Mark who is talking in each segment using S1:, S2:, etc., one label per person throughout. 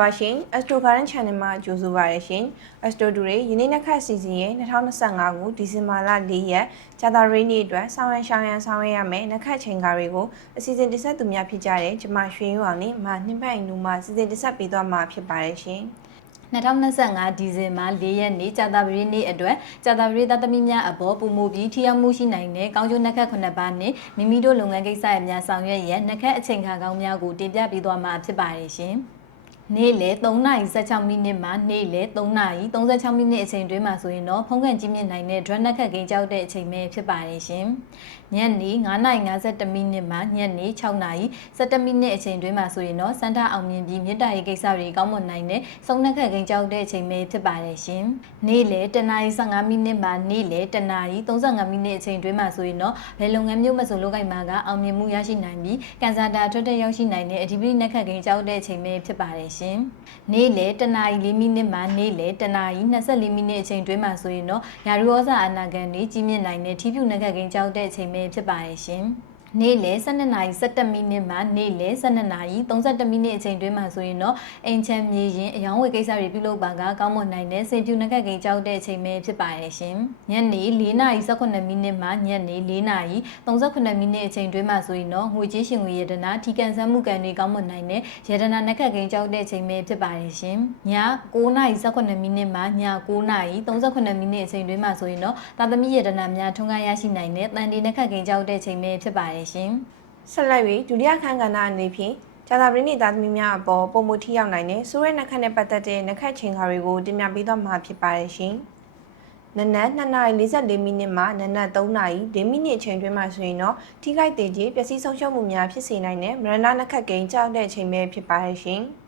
S1: ပါရှင် Astro Garden Channel မှာကြိုဆိုပါရရှင် Astro တူတွေယနေ့နှစ်ခတ်စီစဉ်ရဲ့2025ခုဒီဇင်ဘာလ4ရက်ကြာသပတေးနေ့အတွက်ဆောင်းရန်ရှောင်းရန်ဆောင်းရရမယ်နှစ်ခတ်ချိန်ကားတွေကိုအစီအစဉ်တင်ဆက်သူများဖြစ်ကြတဲ့ကျမရွှေရွာနဲ့မနှင်းပိုင်နူမှစီစဉ်တင်ဆက်ပေးသွားမှာဖြစ်ပါတယ်ရှင်
S2: 2025ဒီဇင်ဘာ4ရက်နေ့ကြာသပတေးနေ့အတွက်ကြာသပတေးသားသမီးများအပေါ်ပုံမူပြီးထိရောက်မှုရှိနိုင်တဲ့ကောင်းကျိုးနှက်ခတ်ခုနှစ်ပါးနဲ့မိမိတို့လုပ်ငန်းကိစ္စရများဆောင်ရွက်ရန်နှက်ခတ်အချိန်ခါကောင်းများကိုတင်ပြပေးသွားမှာဖြစ်ပါတယ်ရှင်။ နေ့လေ3:16မိနစ်မှနေ့လေ3:36မိနစ်အချိန်တွင်းမှာဆိုရင်တော့ဖုံးကန်ကြီးမြင့်နိုင်တဲ့ drone နှက်ခတ်ကိန်းကြောက်တဲ့အချိန်ပဲဖြစ်ပါတယ်ရှင်။ညနေ9:52မိနစ်မှညနေ6:17မိနစ်အချိန်တွင်းမှာဆိုရင်တော့စန္ဒအောင်မြင်ပြီးမြစ်တာရေးကိစ္စတွေကောင်းမွန်နိုင်တဲ့စုံနှက်ခတ်ကိန်းကြောက်တဲ့အချိန်ပဲဖြစ်ပါတယ်ရှင်။နေ့လေ10:15မိနစ်မှနေ့လေ10:35မိနစ်အချိန်တွင်းမှာဆိုရင်တော့ဘယ်လုပ်ငန်းမျိုးမဆိုလုပ်ကိုင်မှာကအောင်မြင်မှုရရှိနိုင်ပြီးကန်ဆာတာထွက်တဲ့ရောက်ရှိနိုင်တဲ့အဓိပတိနှက်ခတ်ကိန်းကြောက်တဲ့အချိန်ပဲဖြစ်ပါတယ်ရှင်။နေ့လေ10:04မိနစ်မှနေ့လေ10:24မိနစ်အချိန်တွင်းမှာဆိုရင်တော့ရာရူဩဇာအနာဂန်တွေကြီးမြင့်နိုင်တဲ့ထီးဖြူနှက်ခတ်ကိန်းကြောက်တဲ့အချိန်ပဲဖြစ်ပါတယ်ရှင်။ နေ့လယ်12:17မိနစ်မှနေ့လယ်12:32မိနစ်အချိန်တွင်းမှာဆိုရင်တော့အင်ချမ်းမြေရင်အယောင်းဝယ်ကိစ္စတွေပြုလုပ်ပါကကောင်းမွန်နိုင်တဲ့စင်ပြူနက်ကကိန်းကြောက်တဲ့အချိန်ပဲဖြစ်ပါရဲ့ရှင်။ညနေ4:18မိနစ်မှညနေ4:38မိနစ်အချိန်တွင်းမှာဆိုရင်တော့ငွေကြေးရှင်ငွေရတနာထီကန်ဆန်းမှုကံတွေကောင်းမွန်နိုင်တဲ့ရတနာနက်ကကိန်းကြောက်တဲ့အချိန်ပဲဖြစ်ပါရဲ့ရှင်။ည9:18မိနစ်မှည9:38မိနစ်အချိန်တွင်းမှာဆိုရင်တော့သာသမီရတနာများထုံးကားရရှိနိုင်တဲ့တန်တီနက်ကကိန်းကြောက်တဲ့အချိန်ပဲဖြစ်ပါရဲ့ရှင်။
S1: ဆက်လက်၍ဒုတိယခန်းကဏ္ဍအနေဖြင့်ကြာသပတေးနေ့သားသမီးများအပေါ်ပုံမှုထိရောက်နိုင်တဲ့ဆိုးရဲနှက်ခတ်နဲ့ပတ်သက်တဲ့နှက်ခတ်ချိန်ခါတွေကိုတင်ပြပေးသွားမှာဖြစ်ပါတယ်ရှင်။နနက်2:44မိနစ်မှနနက်3:00မိနစ်အချိန်တွင်းမှာဆိုရင်တော့ထိခိုက်သေးခြင်းပျက်စီးဆုံးရှုံးမှုများဖြစ်စေနိုင်တဲ့မရဏနှက်ခတ်ကိန်းကြောက်တဲ့အချိန်ပဲဖြစ်ပါတယ်ရှင်။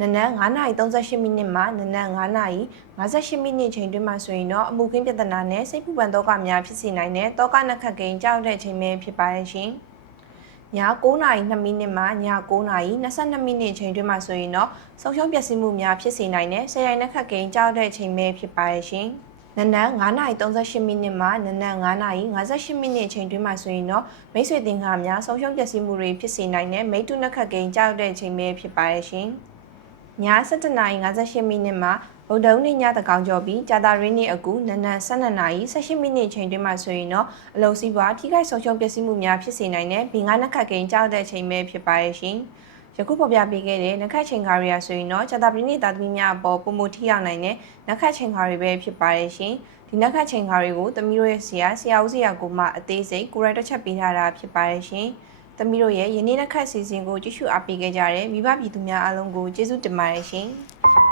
S1: နနက်9:38မိနစ်မှနနက်9:58မိနစ်ချိန်တွင်းမှာဆိုရင်တော့အမှုခင်းပြဿနာနဲ့စိတ်ပူပန်သောကများဖြစ်စေနိုင်တဲ့တောကနှက်ခတ်ကိန်းကြောက်တဲ့အချိန်ပဲဖြစ်ပါတယ်ရှင်။ည9:02မိနစ်မှည9:22မိနစ်ချိန်တွင်းမှာဆိုရင်တော့ဆုံးရှုံးပျက်စီးမှုများဖြစ်စေနိုင်တဲ့ဆယ်ရိုင်နှက်ခတ်ကိန်းကြောက်တဲ့အချိန်ပဲဖြစ်ပါရဲ့ရှင်။နနက်9:38မိနစ်မှနနက်9:58မိနစ်ချိန်တွင်းမှာဆိုရင်တော့မိတ်ဆွေတင်ကားများဆုံးရှုံးပျက်စီးမှုတွေဖြစ်စေနိုင်တဲ့မိတ္တုနှက်ခတ်ကိန်းကြောက်တဲ့အချိန်ပဲဖြစ်ပါရဲ့ရှင်။ ည7:58မိနစ်မှဗုဒ္ဓဦးနေ့ညတကောင်ကျော်ပြီးကြာတာရင်းနေ့အကူနနက်12နာရီ18မိနစ်ချိန်တွင်းမှာဆိုရင်တော့အလုံစည်းပွားထိခိုက်ဆုံးရှုံးပျက်စီးမှုများဖြစ်စေနိုင်တဲ့ဘင်္ဂနက်ခတ်ကိန်းကြောက်တဲ့ချိန်ပဲဖြစ်ပါရဲ့ရှင်။ယခုပေါ်ပြပေးခဲ့တဲ့နက်ခတ်ချိန်ကားရီယာဆိုရင်တော့ကြာတာပရိနိသားသမီးများအပေါ်ပုံမထိရောက်နိုင်တဲ့နက်ခတ်ချိန်ကားတွေပဲဖြစ်ပါရဲ့ရှင်။ဒီနက်ခတ်ချိန်ကားတွေကိုသမီးတို့ရဲ့ဆရာဆရာဦးဆရာကိုမှအသေးစိတ်ကိုရိုက်တစ်ချက်ပေးထားတာဖြစ်ပါရဲ့ရှင်။ သမီးတို့ရဲ့ယနေ့နက်ခတ်စီစဉ်ကိုကြည့်ရှုအားပေးခဲ့ကြတဲ့မိဘပြည်သူများအားလုံးကိုကျေးဇူးတင်ပါတယ်ရှင်။